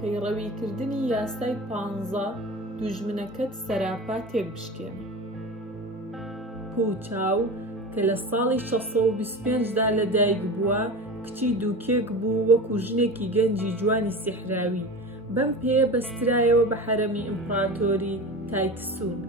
پەیڕەویکردنی یاسای 15 دوژمنەکەت سەراپا تێکبشکێنە. پوچاو کە لە ساڵی 625 دا لەدایک بووە، کچی دووکێک بوو وەکو ژنێکی گەنجی جوانی سیحراوی. بەم پێیە بەسترایەوە بە حەرەمی ئیمپراتۆری تایتسونگ.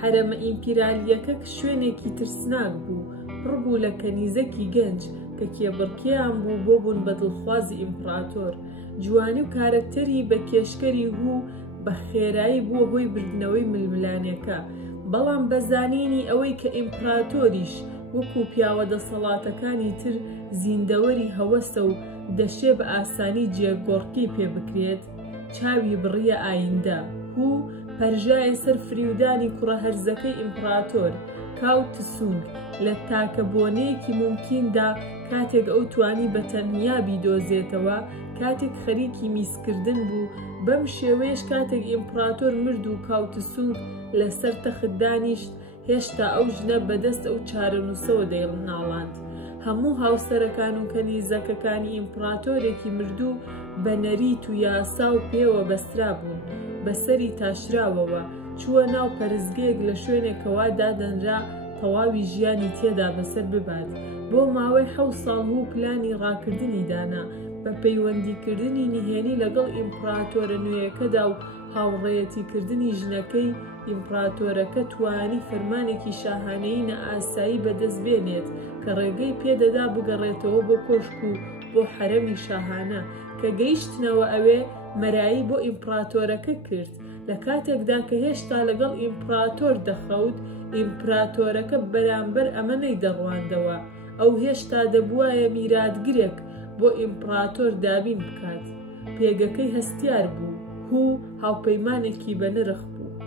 حەرەمە ئیمپیرالیەکە شوێنێکی ترسناک بوو، پڕبوو لە کەنیزەکی گەنج کە کێبڕکێیان بوو بۆ بوون بە دڵخوازی ئیمپراتۆر. جوانی و کارکتەری بە کێشکەری هوو بە خێرایی بووە هۆی بردنەوەی ململانیەکە، بەڵام بەزانینی ئەوەی کە ئیمپراتۆریش وەکو پیاوە دەسەڵاتەکانی تر زیندەوەری هەوەسە و دەشێ بە ئاسانی جێگۆڕکی پێ بکرێت، چاوی بڕیە ئایندە. هوو پەرژایە سەر فریودانی کوڕە هەرزەکەی ئیمپراتۆر کاو تسونگ لە تاکەبۆنەیەکی مومکیندا، کاتێک ئەو توانی بە تەنیا بیدۆزێتەوە، کاتێک خەریکی میسکردن بوو. بەم شێوەیەش کاتێک ئیمپراتۆر مرد و کاو تسونگ لەسەر تەخت دانیشت، هێشتا ئەو ژنە بەدەست ئەو چارەنووسەوە دەیڵناڵاند. هەموو هاوسەرەکان و کەنیزەکەکانی ئیمپراتۆرێکی مردوو بە نەریت و یاسا و پێوە بەسترا بوون. بەسەری تاشراوەوە چووە ناو پەرزگەیەک لە شوێنێکەوە دادەنرا تەواوی ژیانی تێدا بەسەر ببات. بۆ ماوەی 7 ساڵ هوو پلانی ڕاکردنی دانا بە پەیوەندیکردنی نهێنی لەگەڵ ئیمپراتۆرە نوێیەکەدا و هاوڕێیەتیکردنی ژنەکەی ئیمپراتۆرەکە توانی فەرمانێکی شاهانەیی نەئاسایی بەدەست بێنێت کە ڕێگەی پێدەدا بگەڕێتەوە بۆ کۆشک و بۆ حەرەمی شاهانە. کە گەیشتنەوە ئەوێ مەرایی بۆ ئیمپراتۆرەکە کرد. لە کاتێکدا کە هێشتا لەگەڵ ئیمپراتۆر دەخەوت، ئیمپراتۆرەکە بەرامبەر ئەمە نەیدەڕواندەوە. ئەو هێشتا دەبوایە میراتگرێک بۆ ئیمپراتۆر دابین بکات. پێگەکەی هەستیار بوو، هوو هاوپەیمانێکی بە نرخ بوو.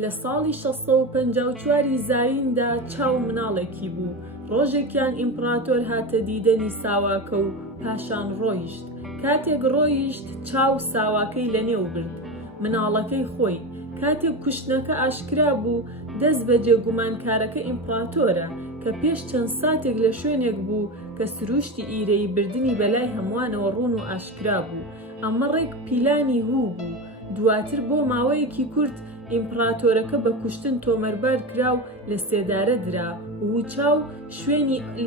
لە ساڵی 654 زایندا چاو مناڵێکی بوو. ڕۆژێکیان ئیمپراتۆر هاتە دیدەنی ساواکە و پاشان ڕۆیشت. کاتێک ڕۆیشت، چاو ساواکەی لە نێو برد، مناڵەکەی خۆی. کاتێک کوشتنەکە ئاشکرا بوو، دەست بە جێگومانکارەکە ئیمپراتۆرە کە پێش چەند ساتێک لە شوێنێک بوو کە سروشتی ئیرەی بردننی بەلای هەمووانەوە ڕوون و ئاشکرا بوو. ئەمە ڕێک پیلانی هوو بوو. دواتر بۆ ماوەیەکی کورت ئیمپراتۆرەکە بە کوشتن تۆمەربار کرا و لە سێدارە درا. وچاو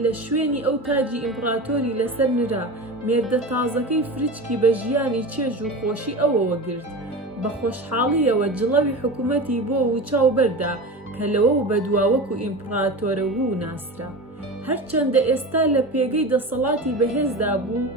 لە شوێنی ئەو تاجی ئیمپراتۆری لەسەر نرا. مێردە تازەکەی فرچکی بە ژیانی چێژ و خۆشی ئەوەوە گرت. بە خۆشحاڵیەوە جڵەوی حکوومەتی بۆ وچاو بەردا کە لەوە و بەدواوەکو ئیمپراتۆرە وو ناسرا. هەرچەندە ئێستا لە پێگەی دەسەڵاتی بەهێزدا بوو،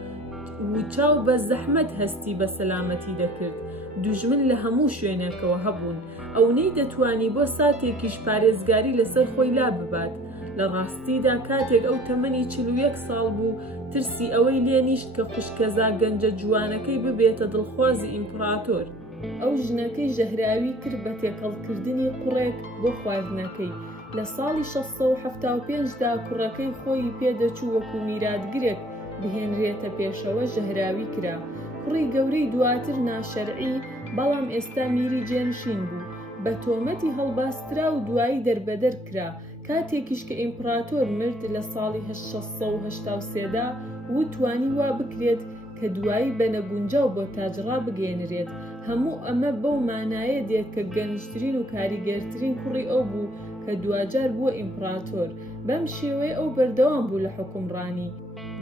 وچاو بە زەحمەت هەستی بە سەلامەتی دەکرد. دوژمن لە هەموو شوێنێکەوە هەبوون. ئەوەی دەتوانی بۆ ساتێکیش پارێزگاری لەسەر خۆی لا ببات. لە ڕاستیدا کاتێک ئەو تەمەنی 41 ساڵ بوو، ترسی ئەوەی لێنیشت کە خوشکەزا گەنجە جوانەکەی ببێتە دڵخوازی ئیمپراتۆر. ئەو ژنەکەی ژەهراوی کرد بە تێکەڵکردنی قوڕێک بۆ خواردنەکەی. لە ساڵی 675 دا کوڕەکەی خۆی پێدەچوو وەکو میراتگرێک بهێنرێتە پێشەوە ژەهراوی کرا. کوڕی گەورەی دواتر ناشەرعی، بەڵام ئێستا میری جێنشین بوو، بە تۆمەتی هەڵباسترا و دوایی دەربەدەر کرا. کاتێکیش کە ئیمپراتۆر مرد لە ساڵی 683 دا، توانی وا بکرێت کە دوایی بە نەگونجاو بۆ تاجڕا بگەێنرێت. هەموو ئەمە بەو مانایە دێت کە گەنجترین و کاریگەرترین کوڕی ئەو بوو کە دوجار بووە ئیمپراتۆر. بەم شێوەیە ئەو بەردەوام بوو لە حکومڕانی.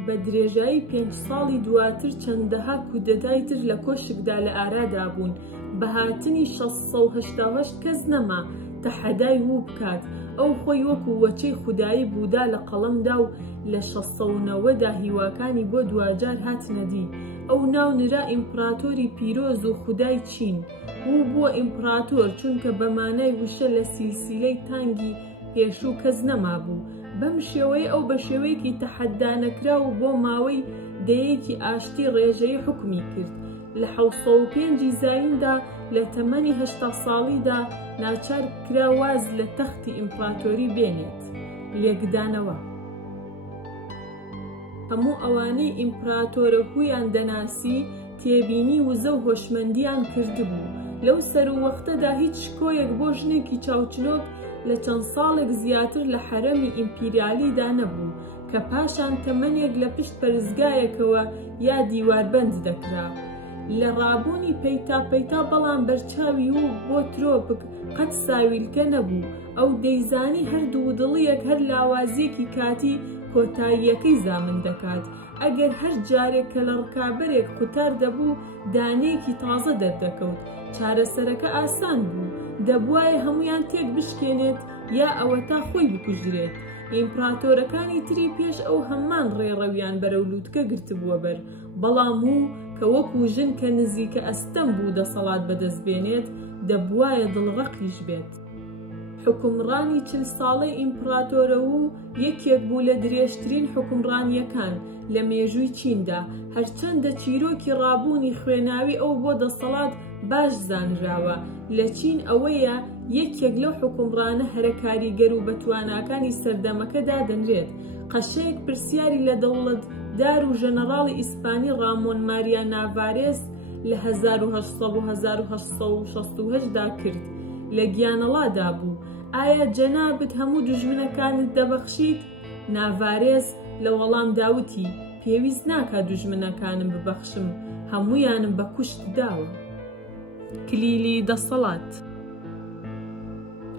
بە درێژایی 5 ساڵی دواتر چەندەها کودەتای تر لە کۆشکدا لە ئارادا بوون. بە هاتنی 688 کەس نەما تەحەدای وو بکات. ئەو خۆی وەکو وەچەی خودایی بوودا لە قەڵەمدا و لە 690 دا هیواکانی بۆ دوجار هاتنەدی. ئەو ناو نرا ئیمپراتۆری پیرۆز و خودای چین. وو بووە ئیمپراتۆر چونکە بەمانای وشە لە سیلسیلەی تانگی پێشوو کەس نەما بوو. بەم شێوەیە ئەو بە شێوەیەکی تەحەدانەکرا و بۆ ماوەی دەیەکی ئاشتی ڕێژەی حکمی کرد. لە 705 زایندا لە تەمەنی 80 ساڵیدا ناچار کرا واز لە تەختی ئیمپراتۆری بێنێت. لێکدانەوە هەموو ئەوانەی ئیمپراتۆرە هویان دەناسی تێبینی وزە و هۆشمەندیان کردبوو. لەو سەر و وەختەدا هیچ شکۆیەک بۆ ژنێکی چاوچلۆک لە چەند ساڵێک زیاتر لە حەرەمی ئیمپیریالیدا نەبوو کە پاشان تەمەنێک لە پشت پەرزگایەکەوە یا دیواربەند دەکرا. لە ڕابوونی پەیتا بەڵام بەرچاوی و بۆ ترۆپک قەت ساویلکە نەبوو. ئەو دەیزانی هەردوو دڵیەک هەر لاوازیەکی کاتی کۆتاییەکەی زامن دەکات. ئەگەر هەر جارێک کە لە ڕکابەرێک قوتار دەبوو دانەیەکی تازە دەردەکەوت. چارەسەرەکە ئاسان بوو، دەبوایە هەمویان تێک بشکێنێت یا ئەوە تا خۆی بکوژرێت. ئیمپراتۆرەکانی تری پێش ئەو هەمان ڕێڕەویان بەرەو لووتکە گرتبووە بەر، بەڵام و کە وەکو ژن کە نزیکە ئەستەم بوو دەسەڵات بەدەستبێنێت دەبوایە دڵڕەقیش بێت. حکومڕانی 40 ساڵەی ئیمپراتۆرە و یەکێک بوو لە درێژترین حکومڕانیەکان لە مێژووی چیندا، هەرچەندە چیرۆکی ڕابوونی خوێناوی ئەو بۆ دەسەڵات باش زانراوە. لە چین ئەوەیە یەکێک لەو حکومڕانە هەرە کاریگەر و بەتواناکانی سەردەمەکەدا دەنرێت. قەشەیەک پرسیاری لە دەوڵەتدار و ژەنەڕاڵی ئیسپانی ڕامۆن ماریا ناڤارێس لە 1868 دا کرد. لە گیانەڵادا بوو: ئایا جەنابت هەموو دوژمنەکانت دەبەخشیت؟ ناڤارێس لە وەڵام داوتی: پێویست ناکات دوژمنەکانم ببەخشم، هەموویانم بە کوشت داوە. کلیلی دەسەڵات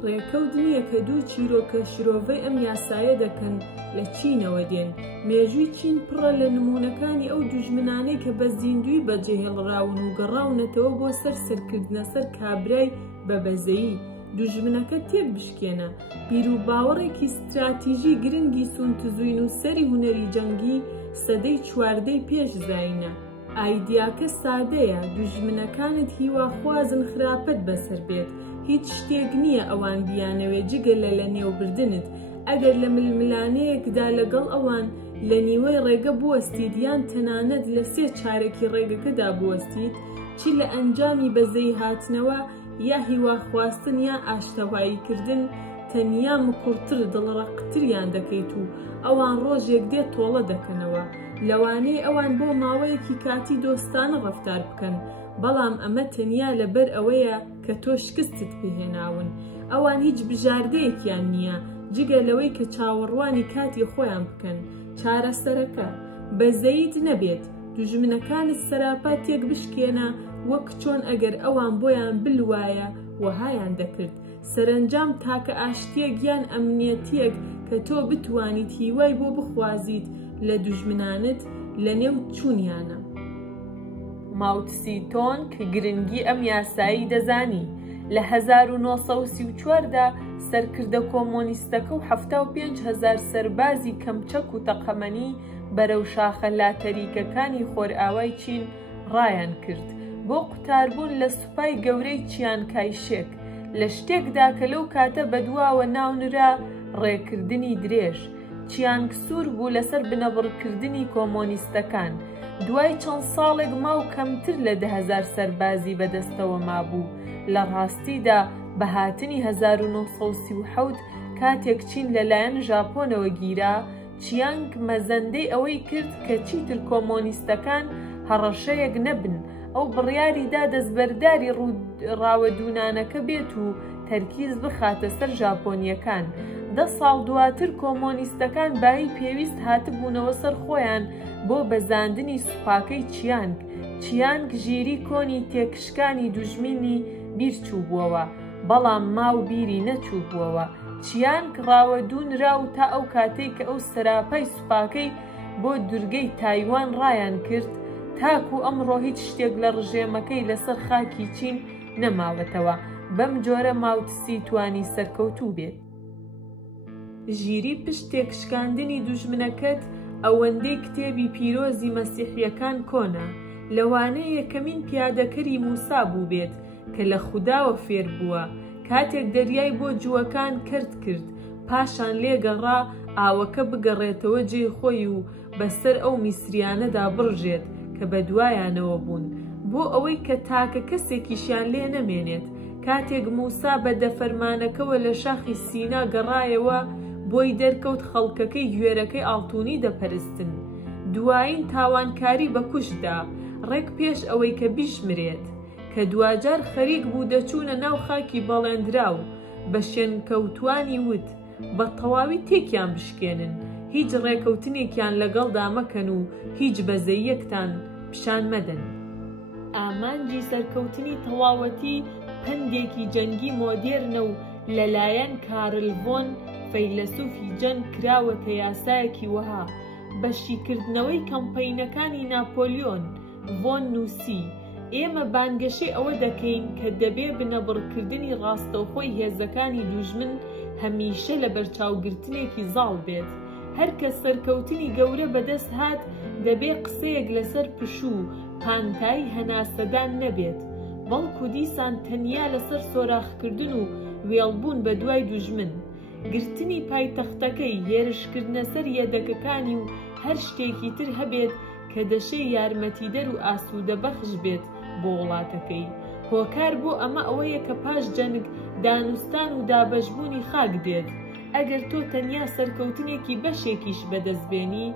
ڕێکەوت نییە کە دوو چیرۆکە شرۆڤەی ئەم یاسایە دەکەن لە چینەوە دێن. مێژووی چین پڕە لە نمونەکانی ئەو دوژمنانەی کە بە زیندوی بەجێهێڵراون و گەڕاونەتەوە بۆ سەرکردنە سەر کابرای بە بەزەیی. دوژمنەکە تێک بشکێنە. بیر و باوەڕێکی استراتیژی گرنگی سونتزوین و سەری هونەری جەنگی سەدەی 14 پێش زاینە. ئایدیاکە سادەیە، دوژمنەکانت هیواخوازن خراپەت بەسەر بێت. هیچ شتێک نییە ئەوان بیانەوێ جگە لە نێوبردنت. ئەگەر لە ململانەیەکدا لەگەڵ ئەوان لە نیوەی ڕێگە بوەستیت یان تەنانەت لە 3 چارەکی ڕێگەکەدا بوەستیت، چی لە ئەنجامی بەزەی هاتنەوە یا هیواخواستن یا ئاشتەواییکردن، تەنیا مکوڕتر دڵڕەقتریان دەکەیت و ئەوان ڕۆژێک دێت تۆڵە دەکەنەوە. لەوانەیە ئەوان بۆ ماوەیەکی کاتی دۆستانە ڕەفتار بکەن، بەڵام ئەمە تەنیا لەبەر ئەوەیە کە تۆ شکستت پێهێناون. ئەوان هیچ بژاردەیەکیان نییە جگە لەوەی کە چاوەڕوانی کاتی خۆیان بکەن. چارەسەرەکە بەزەیت نەبێت، دوژمنەکانت سەراپا تێک بشکێنە، وەک چۆن ئەگەر ئەوان بۆیان بلوایە وەهایان دەکرد. سەرنجام تاکە ئاشتیەک یان ئەمنیەتیەک کە تۆ بتوانیت هیوای بۆ بخوازیت لە دوژمنانت لە نێو چوونیانە. ماوتسیتۆن کە گرنگی ئەم یاسایی دەزانی، لە 1934 دا سەرکردە کۆمۆنیستەکە و 75,000 سەربازی کەمچەک و تەقەمەنی بەرەو شاخە لاتەریکەکانی خۆرئاوای چین ڕایان کرد بۆ قوتاربوون لە سوپای گەورەی چیانکایشێک، لە شتێکدا کە لەو کاتە بەدواوە ناونرا ڕێکردنی درێژ. چیانگسوور بوو لەسەر بنەبڕکردنی کۆمۆنیستەکان. دوای چەند ساڵێک ماو کەمتر لە 10,000 سەربازی بەدەستەوە مابوو. لە ڕاستیدا بە هاتنی 1937 کاتێک چین لەلایەن ژاپۆنەوە گیرا، چیانگ مەزەندەی ئەوەی کرد کە چیتر کۆمۆنیستەکان هەڕەشەیەک نەبن. ئەو بڕیاریدا دەستبەرداری ڕاوەدوونانەکە بێت و تەرکیز بخاتە سەر ژاپۆنیەکان. 10 ساڵ دواتر کۆمۆنیستەکان بایی پێویست هاتبوونەوە سەر خۆیان بۆ بەزاندنی سوپاکەی چیانگ. چیانگ ژیری کۆنی تێکشکانی دوژمنی بیرچوو بووەوە، بەڵام ماو بیری نەچوو بووەوە. چیانگ ڕاوەدوونرا و تا ئەو کاتەی کە ئەو سەراپای سوپاکەی بۆ دورگەی تایوان ڕایان کرد، تاکو ئەمڕۆ هیچ شتێک لە ڕژێمەکەی لەسەر خاکی چین نەماوەتەوە. بەم جۆرە ماوتسی توانی سەرکەوتوو بێت. ژیری پشت تێکشکاندنی دوژمنەکەت ئەوەندەی کتێبی پیرۆزی مەسیحیەکان کۆنا، لەوانەیە یەکەمین پیادەکەری موسا بوو بێت کە لە خوداوە فێر بووە. کاتێک دەریای بۆ جووەکان کرد، پاشان لێگەڕا ئاوەکە بگەڕێتەوە جێی خۆی و بەسەر ئەو میسریانەدا بڕژێت کە بە دوایانەوە بوون، بۆ ئەوەی کە تاکە کەسێکیشیان لێ نەمێنێت. کاتێک موسا بە دەفەرمانەکەوە لە شاخی سینا گەڕایەوە، بۆی دەرکەوت خەڵکەکەی گوێرەکەی ئاڵتوونی دەپەرستن. دوایین تاوانکاری بە کوشدا، ڕێک پێش ئەوەی کە بیژمرێت، کە دوجار خەریک بوو دەچوونە ناو خاکی بەڵێندراو. بە شوێنکەوتوانی وت بە تەواوی تێکیان بشکێنن، هیچ ڕێکەوتنێکیان لەگەڵدا مەکەن و هیچ بەزەییەکتان پیشان مەدەن. ئامانجی سەرکەوتنی تەواوەتی پندێکی جەنگی مۆدێرنە و لەلایەن کارل ڤۆن فەیلسوفی جەنگ کراوە کە یاسایەکی وەها بەشیکردنەوەی کەمپەینەکانی ناپۆلیۆن. ڤۆن نووسی: ئێمە بانگەشەی ئەوە دەکەین کە دەبێ بنەبڕکردنی ڕاستەوخۆی هێزەکانی دوژمن هەمیشە لە بەرچاوگرتنێکی زاڵ بێت. هەر کەس سەرکەوتنی گەورە بەدەست هات دەبێ قسەیەک لەسەر پشوو پانتای هەناسەدان نەبێت، بەڵکو دیسان تەنیا لەسەر سۆراخکردن و وێڵبوون بە دوای دوژمن. گرتنی پایتەختەکەی، هێرشکردنە سەر یەدەکەکانی و هەر شتێکی تر هەبێت کە دەشەی یارمەتیدەر و ئاسوودەبەخش بێت بۆ وڵاتەکەی. هۆکار بۆ ئەمە ئەوەیە کە پاش جەنگ دانوستان و دابەشبوونی خاک دێت. ئەگەر تۆ تەنیا سەرکەوتنێکی بەشێکیش بەدەستبێنی،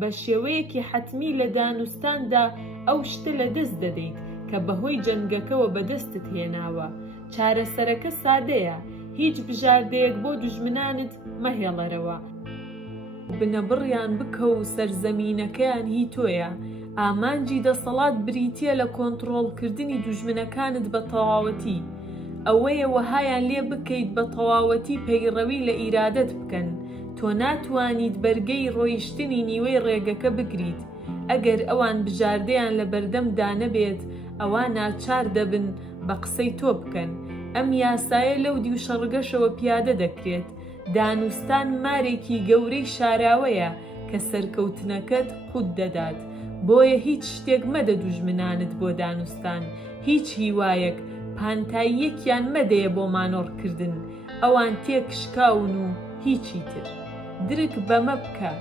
بە شێوەیەکی حەتمی لە دانوستاندا ئەو شتە لەدەست دەدەیت کە بەهۆی جەنگەکەوە بەدەستت هێناوە. چارەسەرەکە سادەیە: هیچ بژاردەیەک بۆ دوژمنانت مەهێڵەرەوە، بنەبڕیان بکە و سەرزەمینەکەیان هی تۆیە. ئامانجی دەسەڵات بریتیە لە کۆنتڕۆڵکردنی دوژمنەکانت بە تەواوەتی. ئەوەیە وەهایان لێ بکەیت بە تەواوەتی پەیڕەوی لە ئیرادەت بکەن. تۆ ناتوانیت بەرگەی ڕۆیشتنی نیوەی ڕێگەکە بگریت. ئەگەر ئەوان بژاردەیان لە بەردەمدا نەبێت، ئەوان ناچار دەبن بە قسەی تۆ بکەن. ئەم یاسایە لەو دیو شەڕگەشەوە پیادە دەکرێت. دانوستان مارێکی گەورەی شاراوەیە کە سەرکەوتنەکەت قوت دەدات. بۆیە هیچ شتێک مەدە دوژمنانت بۆ دانوستان، هیچ هیوایەک پانتاییەکیان مەدەیە بۆ مانۆڕکردن. ئەوان تێکشکاون و هیچی تر. درک بەمە بکە: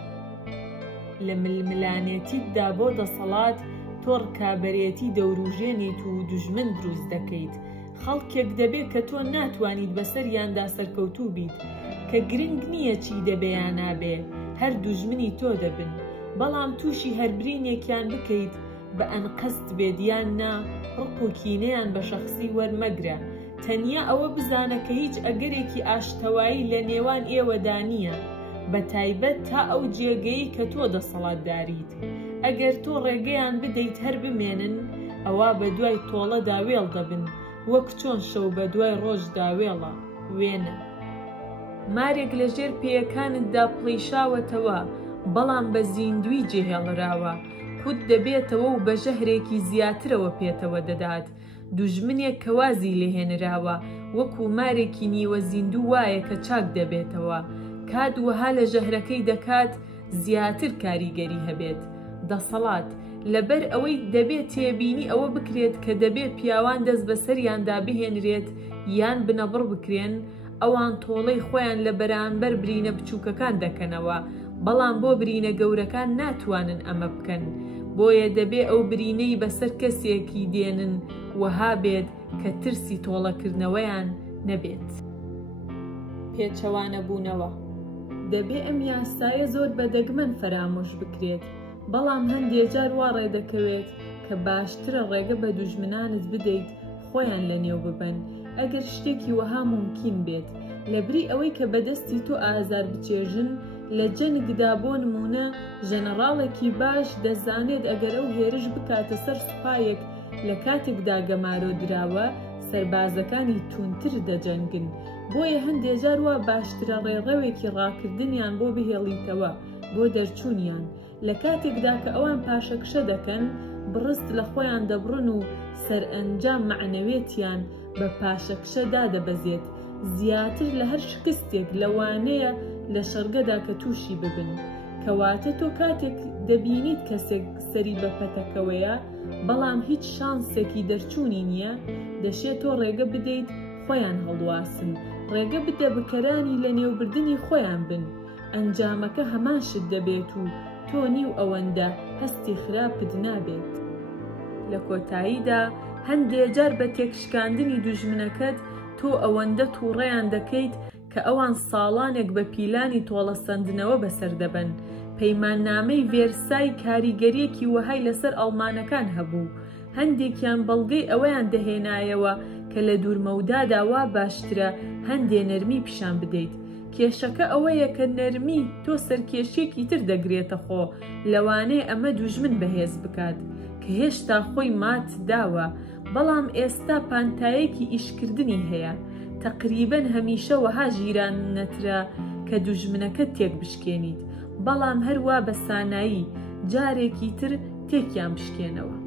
لە ململانێتیتدا بۆ دەسەڵات تۆ ڕکابەرێتی دەوروژێنیت و دوژمن دروست دەکەیت. خەڵکێک دەبێت کە تۆ ناتوانیت بەسەریاندا سەرکەوتوو بیت، کە گرنگ نییە چی دەبێیان نابێ، هەر دوژمنی تۆ دەبن. بەڵام تووشی هەربرینێکیان بکەیت بە ئەنقەست بێدیان نا، ڕق و کینەیان بە شەخسی وەرمەگرە. تەنیا ئەوە بزانە کە هیچ ئەگەرێکی ئاشتەوایی لە نێوان ئێوەدا نییە، بە تایبەت تا ئەو جێگەی کە تۆ دەسەڵاتداریت. ئەگەر تۆ ڕێگەیان بدەیت هەر بمێنن، ئەوا بە دوای تۆڵەدا وێڵ دەبن، وەک چۆن شەو بە دوای ڕۆژدا وێڵە وێنە. مارێک لەژێر پێیەکانتدا پڵیشاوەتەوە، بەڵام بە زیندوی جێهێڵراوە. قوت دەبێتەوە و بە ژەهرێکی زیاترەوە پێتەوە دەدات. دوژمنێک کە وازی لێهێنراوە، وەکو مارێکی نیوە زیندوو وایە کە چاک دەبێتەوە. کات وەها لە ژەهرەکەی دەکات زیاتر کاریگەری هەبێت. دەسەڵات لەبەر ئەوەی دەبێت تێبینی ئەوە بکرێت کە دەبێت پیاوان دەست بەسەریاندا بهێنرێت یان بنەبڕ بکرێن، ئەوان تۆڵەی خۆیان لە بەرامبەر برینە بچووکەکان دەکەنەوە، بەڵام بۆ برینە گەورەکان ناتوانن ئەمە بکەن. بۆیە دەبێ ئەو برینەی بەسەر کەسێکی دێنن وەها بێت کە ترسی تۆڵەکردنەوەیان نەبێت. پێچەوانە بوونەوە: دەبێ ئەم یاسایە زۆر بەدەگمەن فەرامۆش بکرێت، بەڵام هەندێک جار وا ڕێدەکەوێت کە باشترە ڕێگە بە دوژمنانت بدەیت خۆیان لە نێو ببەن، ئەگەر شتێکی وەها ممکن بێت. لەبری ئەوەی کە بەدەستی تۆ ئازار بچێژن، لە جەنگدا بۆ نمونە ژەنەڕاڵێکی باش دەزانێت ئەگەر ئەو هێرش بکاتە سەر سوپایەک لە کاتێکدا گەمارۆ دراوە، سەربازەکانی تونتر دەجەنگن. بۆیە هەندێک جار وا باشترە ڕێڕەوێکی ڕاکردنیان بۆ بهێڵیتەوە بۆ دەرچوونیان. لە کاتێکدا کە ئەوان پاشەکشە دەکەن، بڕست لە خۆیان دەبڕن و سەرئەنجام معنەوێتیان بە پاشەکشە دادەبەزێت، زیاتر لە هەر شکستێک لەوانەیە لە شەڕگەدا کە تووشی ببن. کەواتە تۆ کاتێک دەبینیت کەسێک سەری بە پەتەکەوەیە، بەڵام هیچ شانسێکی دەرچوونی نییە، دەشێت تۆ ڕێگە بدەیت خۆیان هەڵواسن، ڕێگە بدە بکەرانی لە نێوبردنی خۆیان بن. ئەنجامەکە هەمان شت دەبێت و تۆ نیو ئەوەندە هەستی خراپت نابێت. لە کۆتاییدا هەندێک جار بە تێکشکاندنی دوژمنەکەت تۆ ئەوەندە تووڕەیان دەکەیت کە ئەوان ساڵانێک بە پیلانی تۆڵەسەندنەوە بەسەر دەبن. پەیماننامەی ڤێرسای کاریگەریەکی وەهای لەسەر ئەڵمانەکان هەبوو. هەندێکیان بەڵگەی ئەوەیان دەهێنایەوە کە لە دوورمەودادا وا باشترە هەندێ نەرمی پیشان بدەیت. کێشەکە ئەوەیە کە نەرمی تۆ سەرکێشێکی تر دەگرێتە خۆ، لەوانەیە ئەمە دوژمن بەهێز بکات. کە هێشتا خۆی مات داوە، بەڵام ئێستا پانتایەکی ئیشکردنی هەیە. تەقریبەن هەمیشە وەها ژیران نەترا کە دوژمنەکە تێک بشکێنیت، بەڵام هەروە بە سانایی جارێکی تر تێکیان بشکێنەوە.